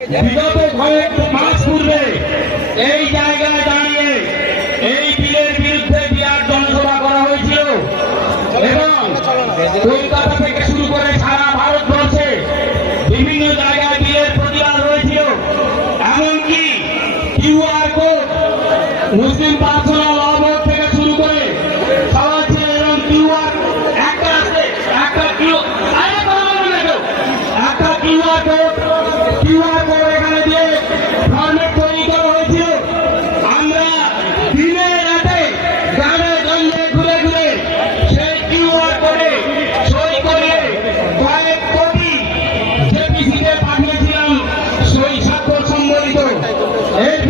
বিগত কয়েক মাস পূর্বে এই জায়গায় দাঁড়িয়ে এই বিলের বিরুদ্ধে বিরাট জনসভা করা হয়েছিল এবং কলকাতা থেকে শুরু করে সারা ভারতবর্ষে বিভিন্ন জায়গায় বিলের প্রতিবাদ হয়েছিল এমনকি QR code, Muslim personal law board থেকে শুরু করে সবার ছেলে এবং কিউআর একটা আছে, একটা কেউ। একটা কিউআর কোড Amen.